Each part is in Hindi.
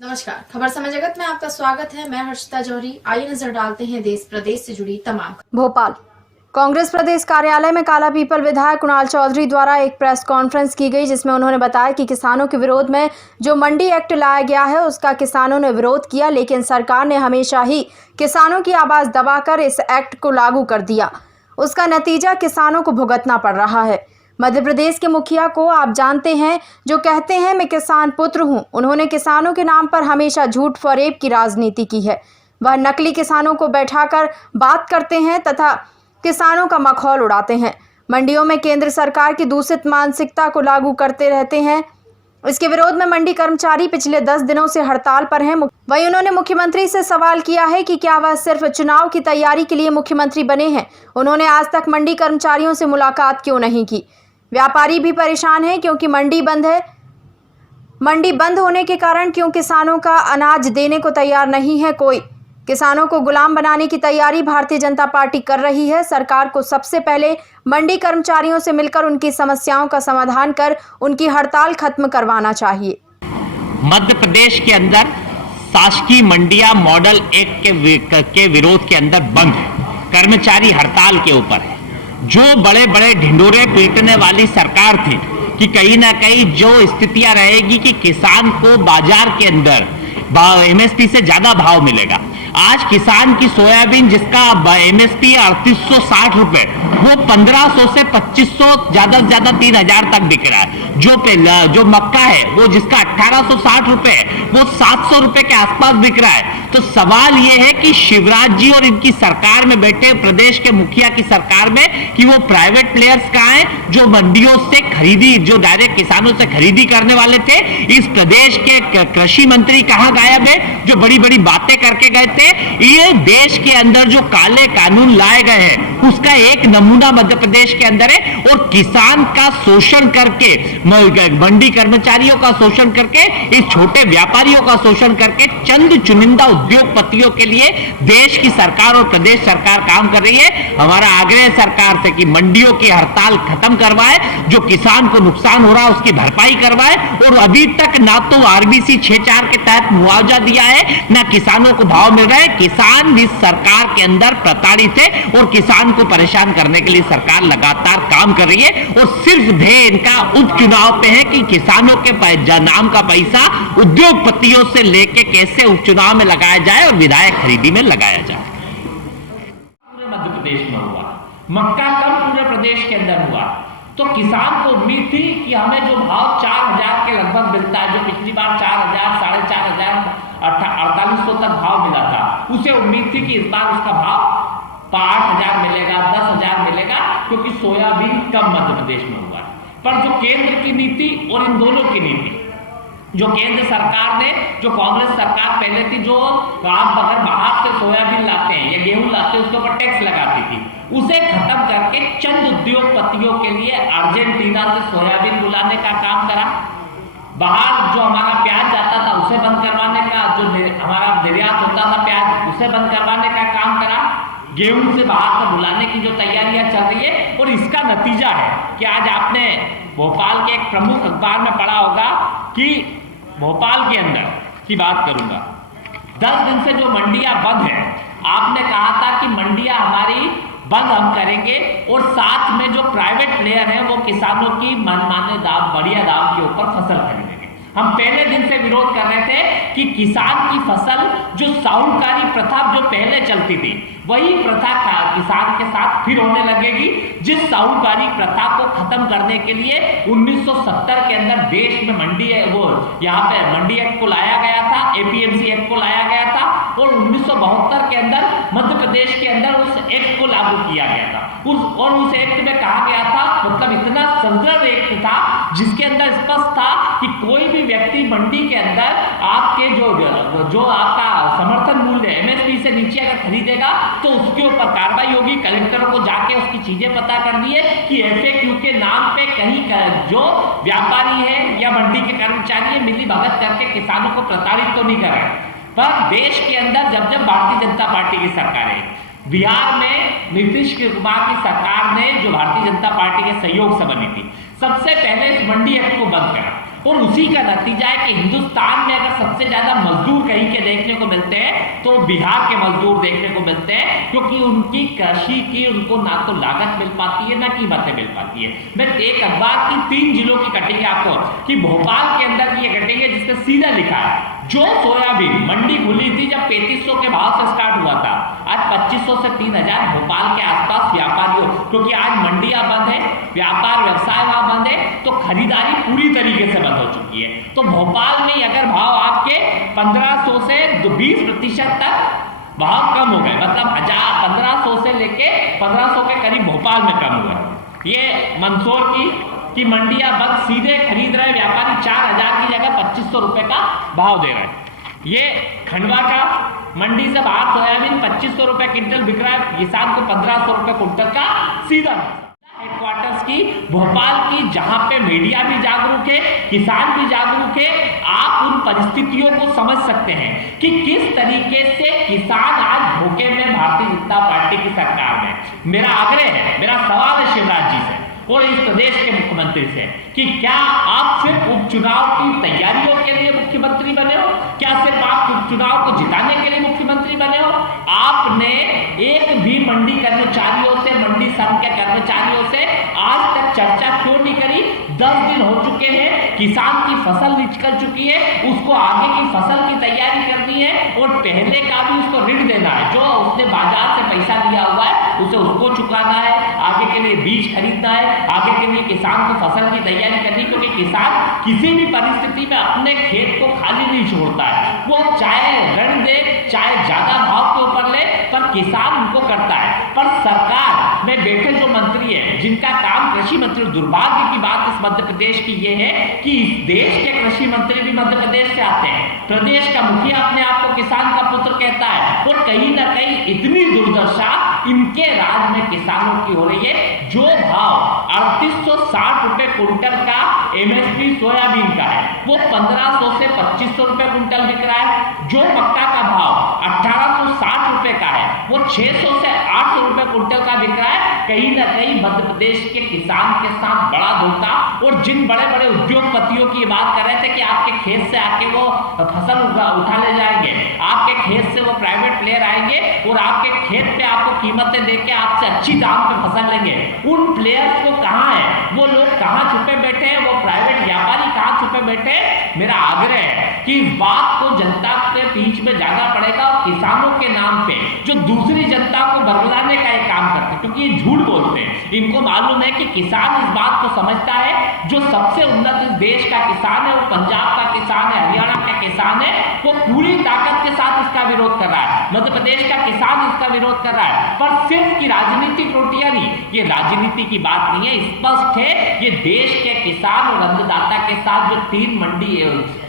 नमस्कार, खबर समय जगत में आपका स्वागत है। मैं हर्षिता जौहरी। आइए नजर डालते हैं देश प्रदेश से जुड़ी तमाम। भोपाल कांग्रेस प्रदेश कार्यालय में काला पीपल विधायक कुणाल चौधरी द्वारा एक प्रेस कॉन्फ्रेंस की गई, जिसमें उन्होंने बताया कि किसानों के विरोध में जो मंडी एक्ट लाया गया है उसका किसानों ने विरोध किया, लेकिन सरकार ने हमेशा ही किसानों की आवाज दबाकर इस एक्ट को लागू कर दिया। उसका नतीजा किसानों को भुगतना पड़ रहा है। मध्य प्रदेश के मुखिया को आप जानते हैं, जो कहते हैं मैं किसान पुत्र हूं। उन्होंने किसानों के नाम पर हमेशा झूठ फरेब की राजनीति की है। वह नकली किसानों को बैठाकर बात करते हैं तथा किसानों का मखौल उड़ाते हैं। मंडियों में केंद्र सरकार की दूषित मानसिकता को लागू करते रहते हैं। इसके विरोध में मंडी कर्मचारी पिछले 10 दिनों से हड़ताल पर हैं। वहीं उन्होंने मुख्यमंत्री से सवाल किया है कि क्या वह सिर्फ चुनाव की तैयारी के लिए मुख्यमंत्री बने हैं। उन्होंने आज तक मंडी कर्मचारियों से मुलाकात क्यों नहीं की। व्यापारी भी परेशान हैं क्योंकि मंडी बंद है। मंडी बंद होने के कारण क्यों किसानों का अनाज देने को तैयार नहीं है कोई। किसानों को गुलाम बनाने की तैयारी भारतीय जनता पार्टी कर रही है। सरकार को सबसे पहले मंडी कर्मचारियों से मिलकर उनकी समस्याओं का समाधान कर उनकी हड़ताल खत्म करवाना चाहिए। मध्य प्रदेश के अंदर शासकीय मंडियां मॉडल एक्ट के विरोध के अंदर बंद है। कर्मचारी हड़ताल के ऊपर है। जो बड़े बड़े ढिंडोरे पीटने वाली सरकार थी कि कहीं ना कहीं जो स्थितियां रहेगी कि किसान को बाजार के अंदर एमएसपी से ज्यादा भाव मिलेगा। आज किसान की सोयाबीन जिसका एमएसपी 3860 रुपए, वो 1500 से 2500, ज्यादा से ज्यादा 3000 तक बिक रहा है। जो मक्का है वो जिसका 1860 रुपए है, वो 700 रुपए के आसपास बिक रहा है। तो सवाल ये है कि शिवराज जी और इनकी सरकार में बैठे प्रदेश के मुखिया की सरकार में कि वो प्राइवेट प्लेयर्स कहां हैं जो मंडियों से खरीदी, जो डायरेक्ट किसानों से खरीदी करने वाले थे। इस प्रदेश के कृषि मंत्री कहां गायब है जो बड़ी बड़ी बातें करके गए थे। ये देश के अंदर जो काले कानून लाए गए हैं उसका एक नमूना मध्य प्रदेश के अंदर है। और किसान का शोषण करके, मंडी कर्मचारियों का शोषण करके, इस छोटे व्यापारियों का शोषण करके चंद चुनिंदा उद्योगपतियों के लिए देश की सरकार और प्रदेश सरकार काम कर रही है। हमारा आग्रह सरकार से कि मंडियों की हड़ताल खत्म करवाए, जो किसान को नुकसान हो रहा है उसकी भरपाई करवाए। और अभी तक ना तो आरबीसी 6-4 के तहत मुआवजा दिया है, ना किसानों को भाव मिल रहा है। किसान भी सरकार के अंदर प्रताड़ित है और किसान को परेशान करने के लिए सरकार लगातार काम कर रही है। और सिर्फ ध्येय इनका उपचुनाव पे है कि किसानों के नाम का पैसा उद्योगपतियों से लेके कैसे उपचुनाव में लगाया जाए और विधायक खरीदी में लगाया जाए। पूरे मध्य प्रदेश में हुआ, मक्का कम पूरे प्रदेश के अंदर हुआ। तो किसान को उम्मीद थी कि हमें जो भाव 4000 के लगभग मिलता है, जो पिछली बार 4000, 4500, 4800 तक भाव मिला था, उसे उम्मीद थी कि इस बार उसका भाव 8000 मिलेगा, 10000 मिलेगा, क्योंकि सोयाबीन कम मध्य प्रदेश में हुआ है। पर जो केंद्र की नीति और इन दोनों की नीति, जो केंद्र सरकार ने, जो कांग्रेस सरकार पहले थी, जो आप अगर बाहर से सोयाबीन लाते हैं या गेहूं लाते हैं उसके ऊपर टैक्स लगाती थी, उसे खत्म करके चंद उद्योगपतियों के लिए अर्जेंटीना से सोयाबीन बुलाने का काम करा। बाहर जो हमारा प्याज जाता था उसे बंद करवाने का, जो हमारा निर्यात होता था प्याज, उसे बंद करवाने का काम करा। गेहूं से बाहर से बुलाने की जो तैयारियां चल रही है, और इसका नतीजा है कि आज आपने भोपाल के एक प्रमुख अखबार में पढ़ा होगा कि भोपाल के अंदर की बात करूंगा, 10 दिन से जो मंडियां बंद है, आपने कहा था कि मंडियां हमारी बंद हम करेंगे और साथ में जो प्राइवेट प्लेयर हैं वो किसानों की मनमाने दाम, बढ़िया दाम के ऊपर फसल खरीदेंगे। हम पहले दिन से विरोध कर रहे थे कि किसान की फसल, जो साहूकारी प्रथा जो पहले चलती थी, वही प्रथा किसान के साथ फिर होने लगेगी। जिस साहूकारी प्रथा को खत्म करने के लिए 1970 के अंदर देश में मंडी है, वो यहाँ पे मंडी एक्ट को लाया गया था, एपीएमसी एक्ट को लाया गया था, और 1972 के अंदर मध्य प्रदेश के अंदर उस एक्ट को लागू किया गया था। उस एक्ट में कहा गया था, मतलब इतना सुदृढ़ एक्ट था जिसके अंदर स्पष्ट था कि कोई भी व्यक्ति मंडी के अंदर आपके जो आपका समर्थन मूल्य एमएसपी से नीचे अगर खरीदेगा तो उसके ऊपर कार्रवाई होगी। कलेक्टरों को जाके उसकी चीजें पता करनी है कि एफएक्यू के नाम पे कहीं जो व्यापारी है या मंडी के कर्मचारी है मिली भगत करके किसानों को प्रताड़ित तो नहीं कर रहे। पर देश के अंदर जब जब भारतीय जनता पार्टी की सरकार है, बिहार में नीतीश कुमार की सरकार ने, जो भारतीय जनता पार्टी के सहयोग से बनी थी, सबसे पहले इस मंडी एक्ट को बंद करा। और उसी का नतीजा है कि हिंदुस्तान में अगर सबसे ज्यादा मजदूर कहीं के देखने को मिलते हैं तो बिहार के मजदूर देखने को मिलते हैं, क्योंकि उनकी कृषि की उनको ना तो लागत मिल पाती है ना कीमतें मिल पाती है। मैं एक अखबार की 3 जिलों की कटिंग आपको कि भोपाल के अंदर की ये कटिंग है जिसमें सीधा लिखा है, जो सोयाबीन मंडी खुली थी जब 3500 के भाव से स्टार्ट हुआ था, आज 2500 से 3000 भोपाल के आसपास व्यापारियों, क्योंकि आज मंडियां बंद है, व्यापार व्यवसाय वहां बंद है, तो खरीदारी पूरी तरीके से बंद हो चुकी है। तो भोपाल में अगर भाव आपके 1500 से 20% तक भाव कम हो गए, मतलब 1500 से लेके 1500 के करीब भोपाल में कम हुए। ये मंदसौर की मंडियां बंद, सीधे खरीद रहे व्यापारी 4000 की जगह 2500 रुपए का भाव दे रहे हैं। ये खंडवा का मंडी से बाहर सोयाबीन 2500 रुपए क्विंटल बिक रहा है, किसान को 1500 रुपए क्विंटल का सीधा। हेडक्वार्टर्स की भोपाल की, जहां पे मीडिया भी जागरूक है, किसान भी जागरूक है, आप उन परिस्थितियों को समझ सकते हैं कि किस तरीके से किसान आज धोखे में भारतीय जनता पार्टी की सरकार में। मेरा आग्रह है, मेरा सवाल है शिवराज जी से और इस प्रदेश के मुख्यमंत्री से कि क्या आप सिर्फ उपचुनाव की तैयारियों के लिए मुख्यमंत्री बने हो? क्या सिर्फ आप उपचुनाव को जिताने के लिए मुख्यमंत्री बने हो? आपने एक भी मंडी कर्मचारियों से, मंडी संघ के कर्मचारियों से आज तक चर्चा क्यों नहीं करी? 10 दिन हो चुके हैं, किसान की फसल निकल चुकी है, उसको आगे की फसल की तैयारी करनी है और पहले का भी उसको ऋण देना है, जो उसने बाजार से पैसा लिया हुआ है उसे उसको चुकाना है, आगे के लिए बीज खरीदना है, आगे के लिए किसान को फसल की तैयारी करनी, क्योंकि किसान किसी भी परिस्थिति में अपने खेत को खाली नहीं छोड़ता है। वो चाहे ऋण दे, चाहे ज्यादा भाव के ऊपर ले, पर किसान उनको करता है। पर सरकार में बैठे जो मंत्री है, जिनका काम कृषि मंत्री, दुर्भाग्य की बात इस मध्य प्रदेश की ये है कि इस देश के कृषि मंत्री भी मध्य प्रदेश से आते हैं। प्रदेश का मुखिया अपने आप को किसान का पुत्र कहता है और कहीं ना कहीं इतनी दुर्दशा इनके राज में किसानों की हो रही है। जो भाव 3860 रुपए कुंटल का एमएसपी सोयाबीन का है, वो 1500 से 2500 रुपए कुंटल बिक रहा है। जो मक्का का भाव 1860 रुपए का है, वो 600 से 800 रुपए कुंटल का बिक रहा है। कहीं ना कहीं मध्य प्रदेश के किसान के साथ बड़ा धोखा। और जिन बड़े बड़े उद्योगपतियों की बात कर रहे थे कि आपके खेत से आके वो फसल उठा ले जाएंगे, आपके खेत से वो प्राइवेट प्लेयर आएंगे और आपके खेत पे आपको कीमतें देके आपसे अच्छी दाम पे फसल लेंगे, उन प्लेयर्स को कहां है? वो लोग कहां छुपे बैठे हैं? वो प्राइवेट व्यापारी कहां छुपे बैठे हैं? मेरा आग्रह है कि इस बात को जनता के बीच में जाना पड़ेगा और किसानों के नाम पे जो दूसरी जनता को बरगलाने का एक काम करते हैं, क्योंकि ये झूठ बोलते हैं। इनको मालूम है कि किसान इस बात को समझता है, जो सबसे उन्नत इस देश का किसान है, वो पंजाब का किसान है, हरियाणा का किसान है, वो पूरी ताकत के साथ इसका विरोध कर रहा है। मध्य प्रदेश का किसान इसका विरोध कर रहा है, पर सिर्फ की राजनीतिक रोटियां नहीं, ये राजनीति की बात नहीं है, स्पष्ट है। ये देश के किसान और अन्नदाता के साथ जो 3 मंडी,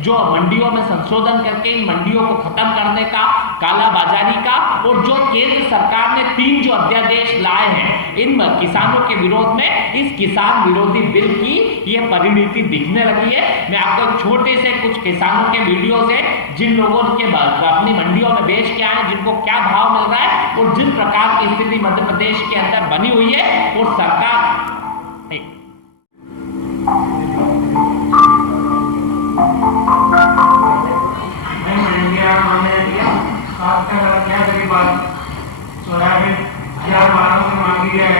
जो मंडियों में संशोधन करके इन मंडियों को खत्म करने का, कालाबाजारी का, और जो केंद्र सरकार ने 3 जो अध्यादेश लाए हैं इन किसानों के विरोध में, इस किसान विरोधी बिल की ये परिणति दिखने लगी है। मैं आपको छोटे से कुछ किसानों के वीडियो से, जिन लोगों के अपनी मंडियों में बेच के आए, जिनको क्या भाव मिल रहा है और जिस प्रकार की स्थिति मध्य प्रदेश के अंदर बनी हुई है, और सरकार सोयाबीन 1200 मांगी है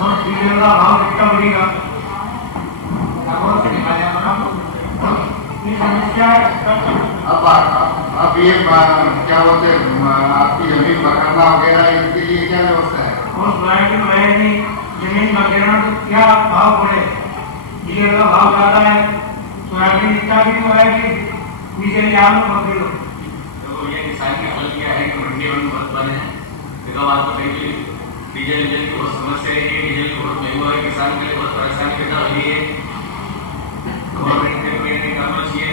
और डीजल का भाव कितना बढ़ेगा? अब ये क्या बोलते हैं, आपकी जमीन पकड़ना वगैरह, इसके लिए क्या व्यवस्था है? और सोयाबीन रहेगी, जमीन वगैरह तो क्या भाव बढ़े? डीजल का भाव ज्यादा है, सोयाबीन इतना भी तो है कि डीजल यहाँ में पकड़ लो। तो ये किसान की हालत क्या है कि मंडी में बहुत बंद है, देखा बात तो कहीं डीजल की बहुत समस्या है, डीजल बहुत महंगा है, किसान के लिए बहुत परेशानी पैदा हो रही है। गवर्नमेंट को ये करना चाहिए,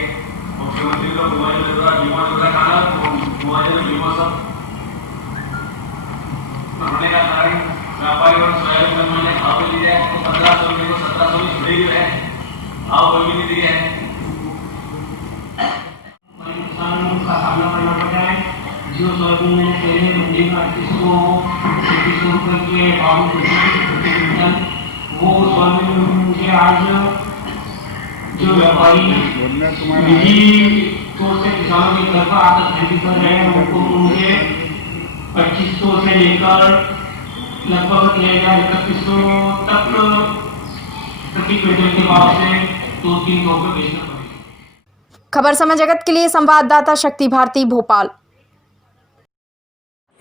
मुख्यमंत्री को मुआवजा खाना, मुआवजा बीमा सब बढ़ने का कारण व्यापारी और सोयाबीन में मैंने भाव ले लिया है, 1500 रुपये को 1700 में छुड़े हुए है, भाव कोई भी नहीं दिया है। किसानों का सामना करना पड़ता है। जो सोयाबीन मैंने पहले मंडी में 3800 रुपये के भाव प्रति क्विंटल, वो सोयाबीन मुझे आज जो व्यापारी बोलना तुम्हारा निजी तौर से किसानों की तरफ आकर खरीदी कर रहे हैं उनको मुझे 2500 से लेकर लगभग 3100 तक प्रति क्विंटल के भाव से 2-3 सौ रुपये बेचना पड़ेगा। खबर समय जगत के लिए संवाददाता शक्ति Bharti Bhopal.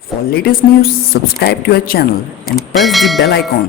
For latest news, subscribe to our channel and press the bell icon.